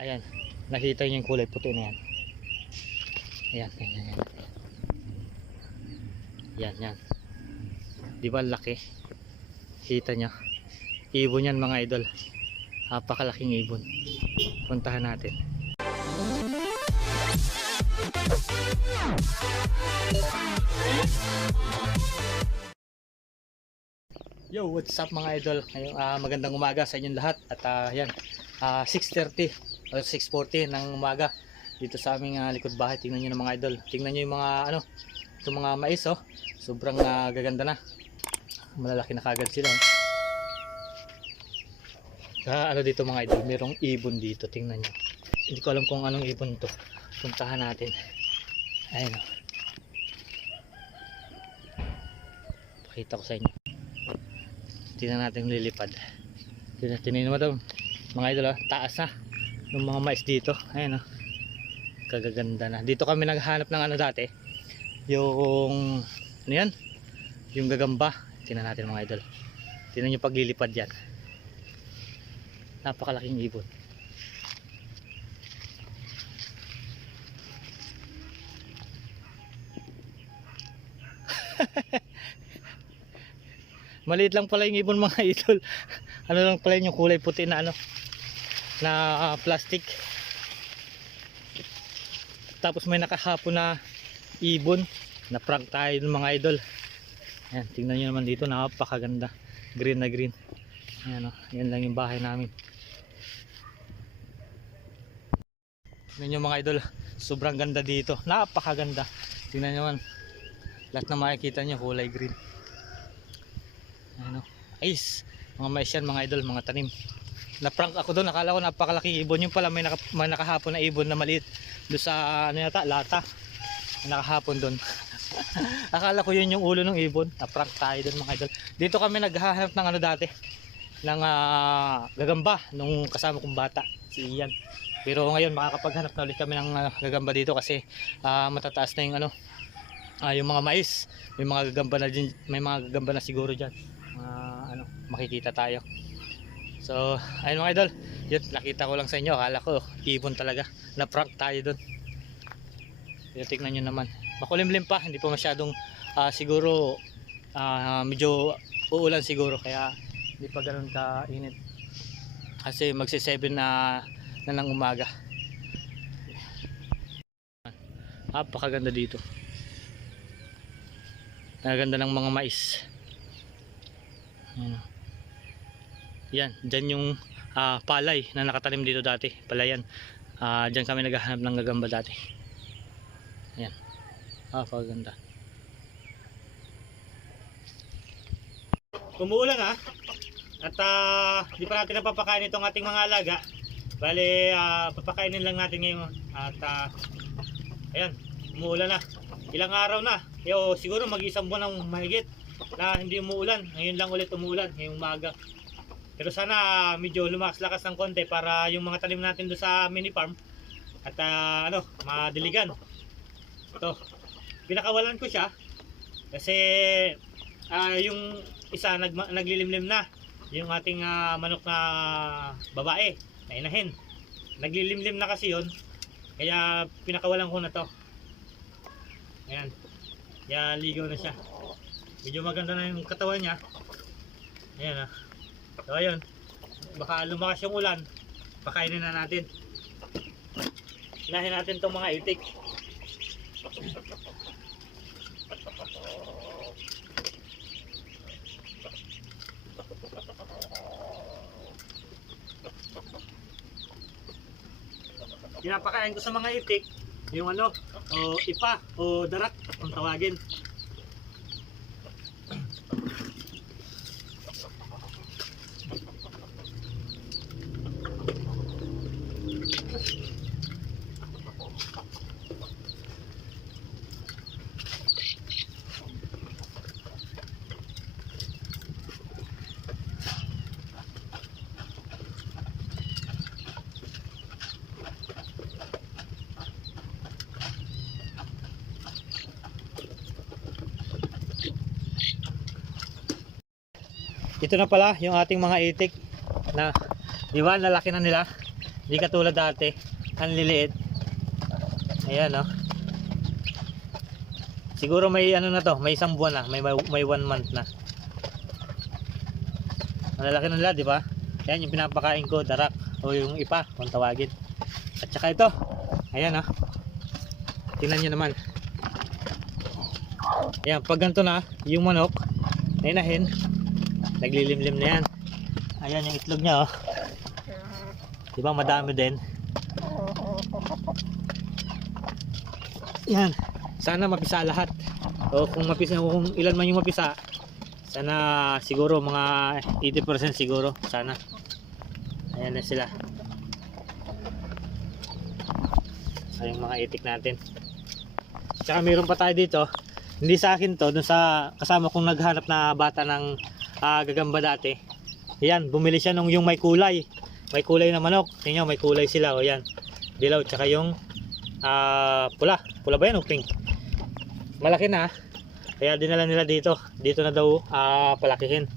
Ayan, nakita niyo yung kulay puti na yan. Ayan, ayan, ayan. Yan, yan. Di ba laki? Kita nyo. Ibon yan mga idol. Napakalaking ibon. Puntahan natin. Yo, what's up mga idol? Ngayong ah, magandang umaga sa inyong lahat at ah, yan, ah, 6.30 o 6.40 ng umaga dito sa aming ah, likod bahay. Tingnan nyo ng mga idol. Tingnan nyo yung mga ano, itong mga mais oh. Sobrang ah, gaganda na. Malalaki na kagad sila. Oh. Ah, ano dito mga idol, merong ibon dito. Tingnan nyo. Hindi ko alam kung anong ibon to. Puntahan natin. Ayun oh. Pakita ko sa inyo. Tingnan natin lilipad. Tingnan, mo ito. Mga idol, oh, taas na. Ng mga mais dito. Ayan oh. Kagaganda na. Dito kami naghahanap ng ano dati. Yung, ano yan? Yung gagamba. Tingnan natin mga idol. Tingnan yung paglilipad yan. Napakalaking ibon. Maliit lang pala yung ibon mga idol. ano lang pala yun, yung kulay puti na ano na ah, plastic. Tapos may nakahapon na ibon na prank tayo ng mga idol. Ayan, tingnan nyo naman dito, napakaganda. Green na green. Ayan o, yan lang yung bahay namin. Tingnan nyo mga idol, sobrang ganda dito. Napakaganda. Tingnan nyo man, lahat na makikita nyo kulay green. Ano, ice. Mga mais yan, mga idol, mga tanim. Na-prank ako doon, nakala ko napakalaking ibon. Yung pala may, naka, may nakahapon na ibon na maliit. Doon sa, ano yata, lata. Nakahapon doon. akala ko yun yung ulo ng ibon. Na-prank tayo doon, mga idol. Dito kami naghahanap ng ano dati. Ng ah, gagamba, nung kasama kong bata. Si Ian. Pero ngayon, makakapaghanap na ulit kami ng ah, gagamba dito kasi ah, matataas na yung ano, ah, yung mga mais. May mga gagamba na din, may mga gagamba na siguro diyan. Mga ano, makikita tayo. So, ayun mga idol. Yun, nakita ko lang sa inyo. Akala ko, ibon talaga. Na-prank tayo doon. Pero tignan nyo naman. Makulimlim pa. Hindi pa masyadong ah, siguro ah, medyo uulan siguro. Kaya hindi pa ganun ka-init. Kasi magsi 7 na, na ng umaga. Napakaganda dito. Naganda ng mga mais. Ayan. Yan, dyan yung ah, palay na nakatanim dito dati. Palayan. Ah, dyan kami naghahanap ng gagamba dati. Ayan. Ah, paganda. Umuulan ha. At ah, di pa natin napapakain itong ating mga alaga. Bale, ah, papakainin lang natin ngayon. At ah, ayan, umuulan na. Ilang araw na. Yo, siguro mag-isang buwan ng mahigit na hindi umuulan. Ngayon lang ulit umuulan, ngayong umaga. Pero sana medyo lumakas-lakas ng konti para yung mga tanim natin doon sa mini farm at ah, ano, madiligan. Ito. Pinakawalan ko siya kasi ah, yung isa nag, naglilimlim na yung ating ah, manok na babae na inahin. Naglilimlim na kasi yon kaya pinakawalan ko na to. Ayan. Kaya ligaw na siya. Medyo maganda na yung katawan niya. Ayan ah. So ayun, baka lumakas yung ulan, pakainin na natin. Hinahin natin itong mga itik. Pinapakain ko sa mga itik, yung ano, o ipa, o darat, kung tawagin. Ito na pala yung ating mga itik na di ba lalaki na nila. Hindi katulad dati. Ang liliit. Ayan oh. Siguro may ano na to, may isang buwan na, may may one month na. Malalaki na nila, di ba? Yan yung pinapakain ko, darak o yung ipa, kung tawagin. At saka ito, ayan oh. Tingnan nyo naman. Ayan, pag ganito na, yung manok, na inahin, naglilimlim na yan. Ayan yung itlog niya oh. Di madami din? Yan. Sana mapisa lahat. O kung mapisa kung ilan man yung mapisa, sana siguro mga 80% siguro sana. Ayan na sila. Ay mga itik natin. Tsaka mayroon pa tayo dito. Hindi sa akin to, dun sa kasama kong naghanap na bata ng ah, gagamba dati. Yan, bumili siya nung yung may kulay. May kulay na manok. Tingnan may kulay sila. O yan. Dilaw. Tsaka yung ah, pula. Pula ba yan o pink? Malaki na. Kaya dinala nila dito. Dito na daw ah, palakihin.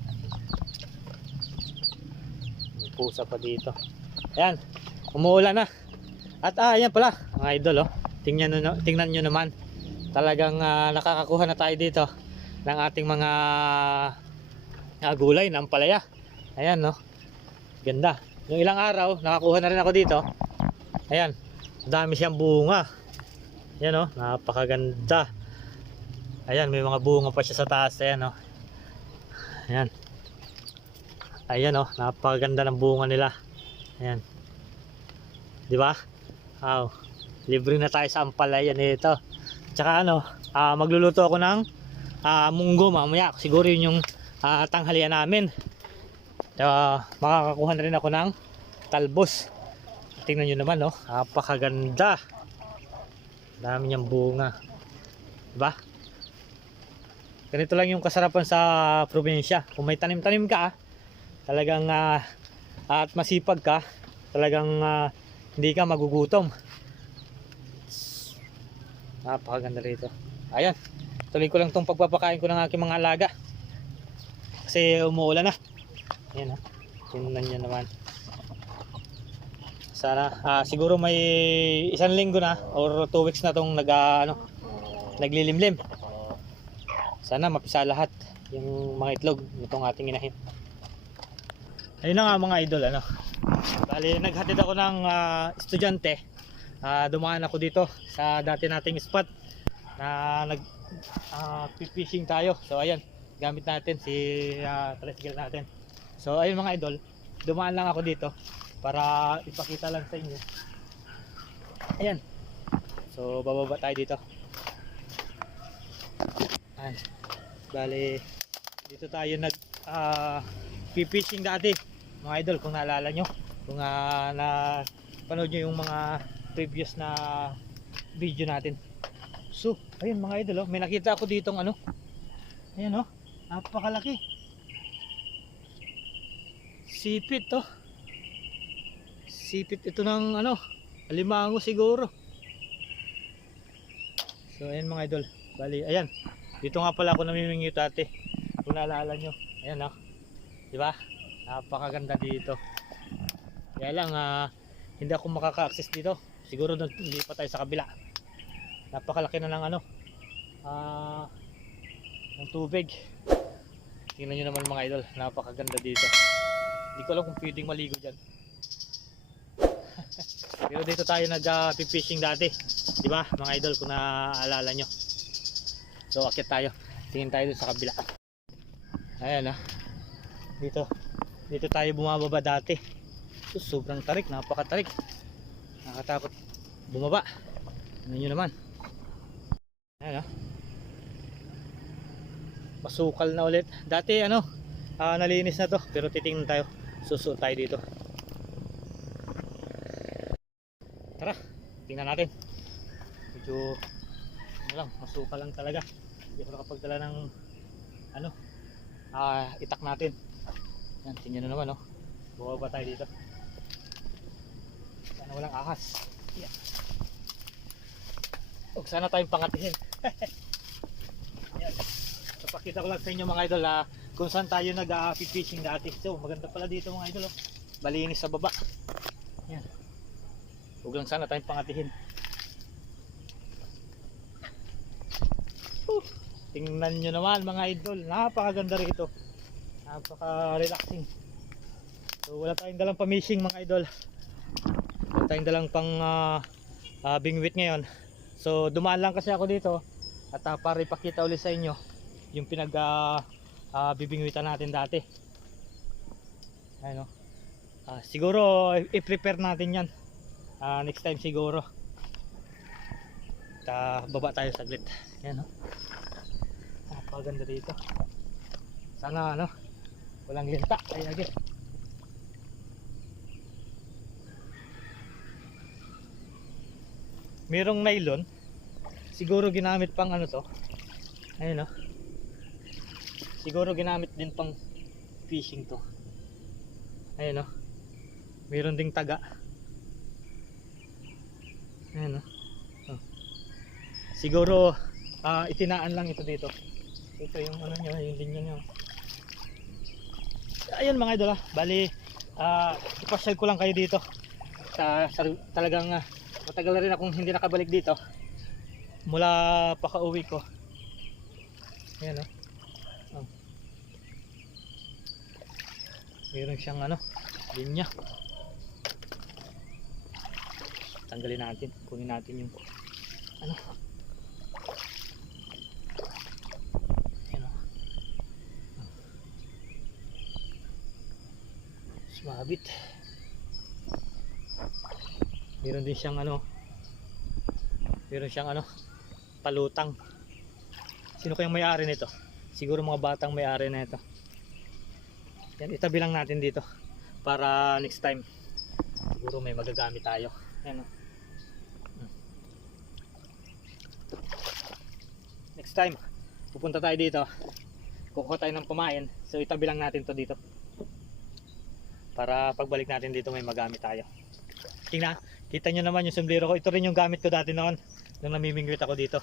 May pusa pa dito. Ayan. Umuulan na. At ah, ayan pala. Mga idol oh. Tingnan nyo, tingnan nyo naman. Talagang ah, nakakakuha na tayo dito ng ating mga ah, gulay ng palaya. Ayan no. Ganda. Yung ilang araw, nakakuha na rin ako dito. Ayan. Dami siyang bunga. Ayan oh, napakaganda. Ayan, may mga bunga pa siya sa taas. Ayan oh. Ayan. Ayan oh, napakaganda ng bunga nila. Ayan. Di ba? Wow. Libre na tayo sa ampalaya nito. Tsaka ano, ah, magluluto ako ng ah, munggo mamaya. Siguro yun yung ah, tanghalian namin. Uh, makakakuha na rin ako ng talbos. Tingnan nyo naman, no? Napakaganda. Dami niyang bunga. Diba? Ganito lang yung kasarapan sa probinsya. Kung may tanim-tanim ka, talagang ah, at masipag ka, talagang ah, hindi ka magugutom. Napakaganda rito. Ayan. Tuloy ko lang tong pagpapakain ko ng aking mga alaga. Kasi umuulan na. Ayan ha. Tingnan nyo naman. Sana, ah, siguro may isang linggo na or 2 weeks na tong nag, ah, ano, naglilimlim. Sana mapisa lahat yung mga itlog nitong ating inahin. Ayun na nga mga idol, ano. Bali, naghatid ako ng ah, estudyante. Ah, dumaan ako dito sa dati nating spot na nag ah, fishing tayo. So ayan, gamit natin si ah, tricycle natin. So ayun mga idol, dumaan lang ako dito para ipakita lang sa inyo. Ayan. So bababa tayo dito. Ayan. Bale, dito tayo nag ah, fishing dati. Mga idol, kung naalala nyo. Kung ah, na panood nyo yung mga previous na video natin. So, ayun mga idol, oh, may nakita ako ditong ano. Ayan oh, napakalaki. Sipit to. Sipit ito ng ano, alimango siguro. So, ayan mga idol. Bali, ayan. Dito nga pala ako namimingit ate. Kung naalala nyo. Ayan oh. Di ba? Napakaganda dito. Kaya lang, ah, hindi ako makaka-access dito. Siguro hindi pa tayo sa kabila. Napakalaki na ng ano. Ah, ng tubig. Tingnan nyo naman mga idol, napakaganda dito. Hindi ko alam kung pwedeng maligo dyan. Pero dito tayo nag-fishing dati. Di ba mga idol kung naaalala nyo. So akit tayo. Tingin tayo dun sa kabila. Ayan ah. Dito. Dito tayo bumababa dati. So, sobrang tarik, napakatarik. Nakakatakot bumaba. Ano nyo naman. Ayan ah. Masukal na ulit. Dati ano, ah, nalinis na to. Pero titingnan tayo. Susuot tayo dito. Tara, tingnan natin. Medyo, ano lang, masukal lang talaga. Hindi ako nakapagdala ng, ano, ah, itak natin. Yan, tingnan na naman, no. Bumaba tayo dito. Sana walang ahas. Yan. Huwag sana tayong pangatihin. Yan. Pakita ko lang sa inyo mga idol ah, kung saan tayo nag-fishing dati. So, maganda pala dito mga idol. Oh. Malinis sa baba. Yan. Huwag lang sana tayong pangatihin. Whew. Tingnan nyo naman mga idol. Napakaganda rito. Napaka-relaxing. So wala tayong dalang pamishing mga idol. Wala tayong dalang pang ah, ah, bingwit ngayon. So dumaan lang kasi ako dito at uh, para ipakita ulit sa inyo yung pinag ah, ah, bibingwitan natin dati. Ayun oh. Ah, siguro i-prepare natin 'yan. Ah, next time siguro. Ta baba tayo saglit. Ayan oh. Napakaganda dito. Sana ano, walang linta. Ay agi. Merong nylon. Siguro ginamit pang ano to. Ayun oh. Siguro ginamit din pang fishing to. Ayun oh. Meron ding taga. Ayun oh. Oh. Siguro ah, itinaan lang ito dito. Ito yung ano nyo, yung linya nyo. Ayun mga idol ah. Bali, ah, ipasyal ko lang kayo dito. Sa, sa talagang ah, matagal na rin akong hindi nakabalik dito. Mula pa uwi ko. Ayan oh. oh. Meron siyang ano, linya. Tanggalin natin, kunin natin yung ano. Ayan oh. Sumabit. Meron din siyang ano. Meron siyang ano, palutang. Sino kayang may-ari nito? Siguro mga batang may-ari na ito. Yan, itabi lang natin dito para next time siguro may magagamit tayo. Yan, oh. Hmm. Next time, pupunta tayo dito. Kukuha tayo ng kumain. So itabi lang natin to dito. Para pagbalik natin dito may magamit tayo. Tingnan, kita nyo naman yung sombrero ko. Ito rin yung gamit ko dati noon. Nung namimingwit ako dito.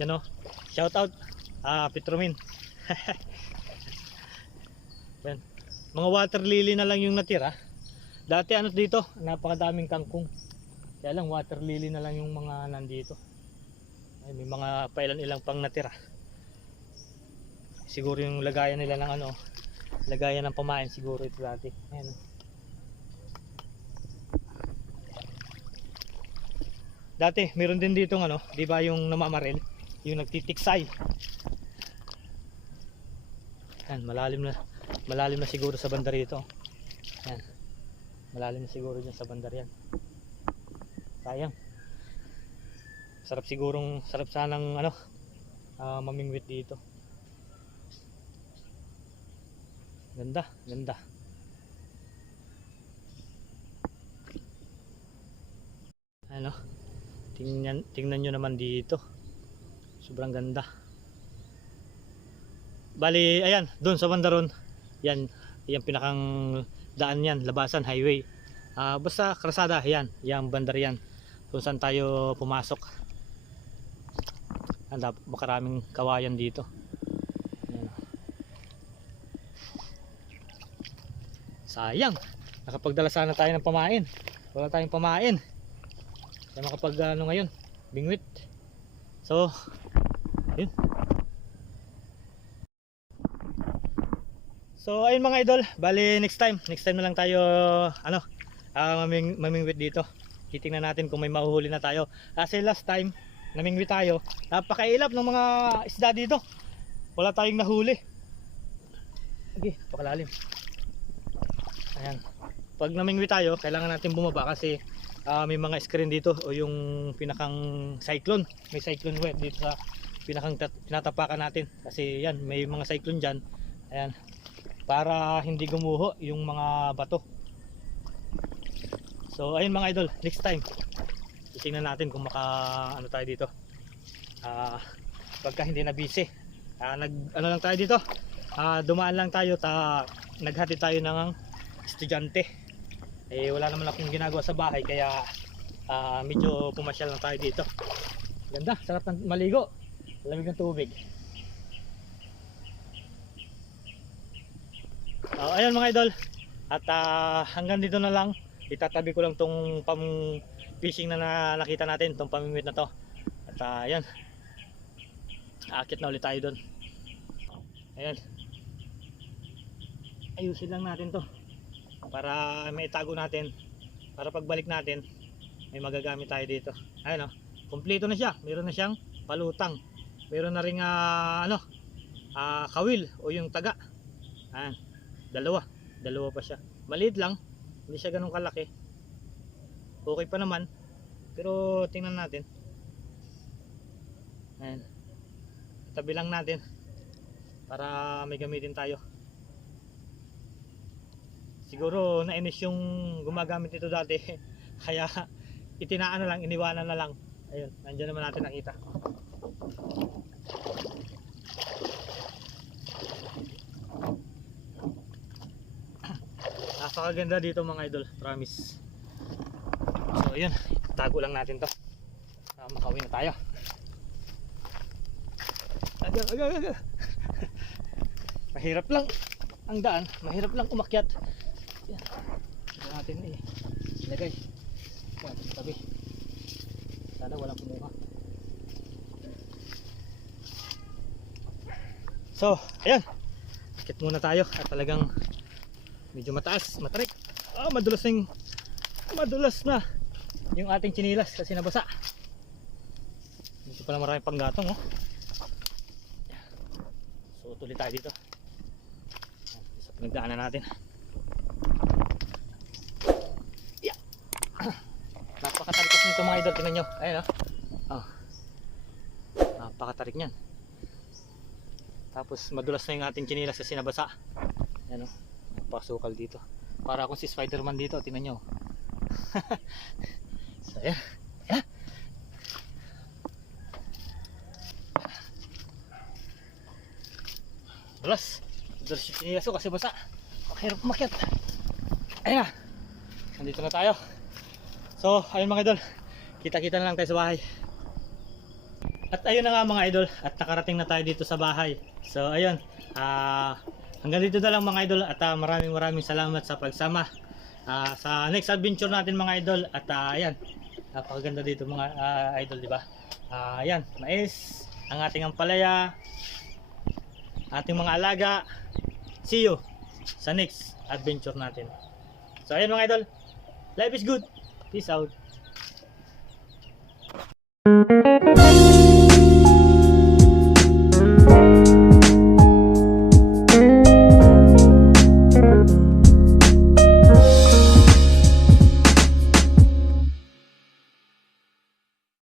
Yan o. Shout out. Ah, Petromin. Yan. Mga water lily na lang yung natira. Dati ano dito, napakadaming kangkong. Kaya lang water lily na lang yung mga nandito. Ay, may mga pailan ilang pang natira. Siguro yung lagayan nila ng ano, lagayan ng pamain siguro ito dati. Ayan. Dati, meron din dito ano, 'di ba yung namamaril, yung nagtitiksay. Yan, malalim na malalim na siguro sa banda rito. Yan. Malalim na siguro dyan sa bandar yan. Sayang. Sarap sigurong, sarap sanang ano, ah, mamingwit dito. Ganda, ganda. Ano? Tingnan, tingnan nyo naman dito. Sobrang ganda. Bali, ayan, doon sa banda ron. Yan, yan pinakang daan yan, labasan, highway. Ah, basta krasada, yan, yan bandar yan. Kung saan tayo pumasok. Anda, makaraming kawayan dito. Ayan. Sayang, nakapagdala sana tayo ng pamain. Wala tayong pamain. Kaya makapag ano ngayon, bingwit. So, So ayun mga idol, bali next time, next time na lang tayo ano, ah, maming mamingwit dito. Titingnan natin kung may mahuhuli na tayo. Kasi last time, namingwit tayo, napakailap ng mga isda dito. Wala tayong nahuli. Okay, pakalalim. Ayan. Pag namingwit tayo, kailangan natin bumaba kasi ah, may mga screen dito o yung pinakang cyclone. May cyclone web dito sa pinakang tinatapakan natin. Kasi yan, may mga cyclone dyan. Ayan, para hindi gumuho yung mga bato. So ayun mga idol, next time titingnan natin kung maka ano tayo dito. Ah, pagka hindi na busy. Ah, nag ano lang tayo dito. Ah, dumaan lang tayo ta naghati tayo ng estudyante. Eh wala naman akong ginagawa sa bahay kaya ah, medyo pumasyal lang tayo dito. Ganda, sarap ng maligo. Lamig ng tubig. Oh, ayun mga idol. At ah, hanggang dito na lang. Itatabi ko lang tong pam fishing na, na nakita natin itong pamimit na to. At ah, ayan aakit na ulit tayo doon ayan ayusin lang natin to. Para may itago natin. Para pagbalik natin may magagamit tayo dito. Ayun o kumpleto na siya. Meron na siyang palutang. Meron na rin ah, ano ah, kawil o yung taga. Ayan dalawa. Dalawa pa siya. Maliit lang. Hindi siya ganun kalaki. Okay pa naman. Pero tingnan natin. Ayan. Tabi lang natin. Para may gamitin tayo. Siguro nainis yung gumagamit ito dati. Kaya itinaan na lang iniwanan na lang. Ayun nandiyan naman natin nakita napakaganda dito mga idol. Promise. So ayun tago lang natin to. Uh, makawin na tayo. Aga aga aga. Mahirap lang ang daan. Mahirap lang umakyat. Yan. Ito natin eh. Ilagay. Yan sa tabi. Sana walang kumuha. So ayan. Akit muna tayo at talagang medyo mataas matarik ah madulas na madulas na yung ating chinilas kasi nabasa. Dito pala marami pang gatong oh. So tuloy tayo dito. Sa pinagdaanan natin. Yeah. napakatarikas nito mga idol. Tingnan nyo. Ayun oh. oh. napakatarik nyan tapos madulas na yung ating chinilas kasi nabasa. Yan oh pasukal dito para akong si Spiderman dito tingnan nyo so ayan ayan Dulas. Dulas yung kasi basa. Mahirap umakyat. Ayan na. Nandito na tayo. So, ayun mga idol. Kita-kita na lang tayo sa bahay. At ayun na nga mga idol. At nakarating na tayo dito sa bahay. So, ayun. Ah hanggang dito na lang mga idol at uh, maraming maraming salamat sa pagsama uh, sa next adventure natin mga idol. At uh, ayan napakaganda dito mga uh, idol di ba? Uh, ayan mais ang ating ampalaya ating mga alaga. See you sa next adventure natin. So ayan mga idol life is good. Peace out. Thank you.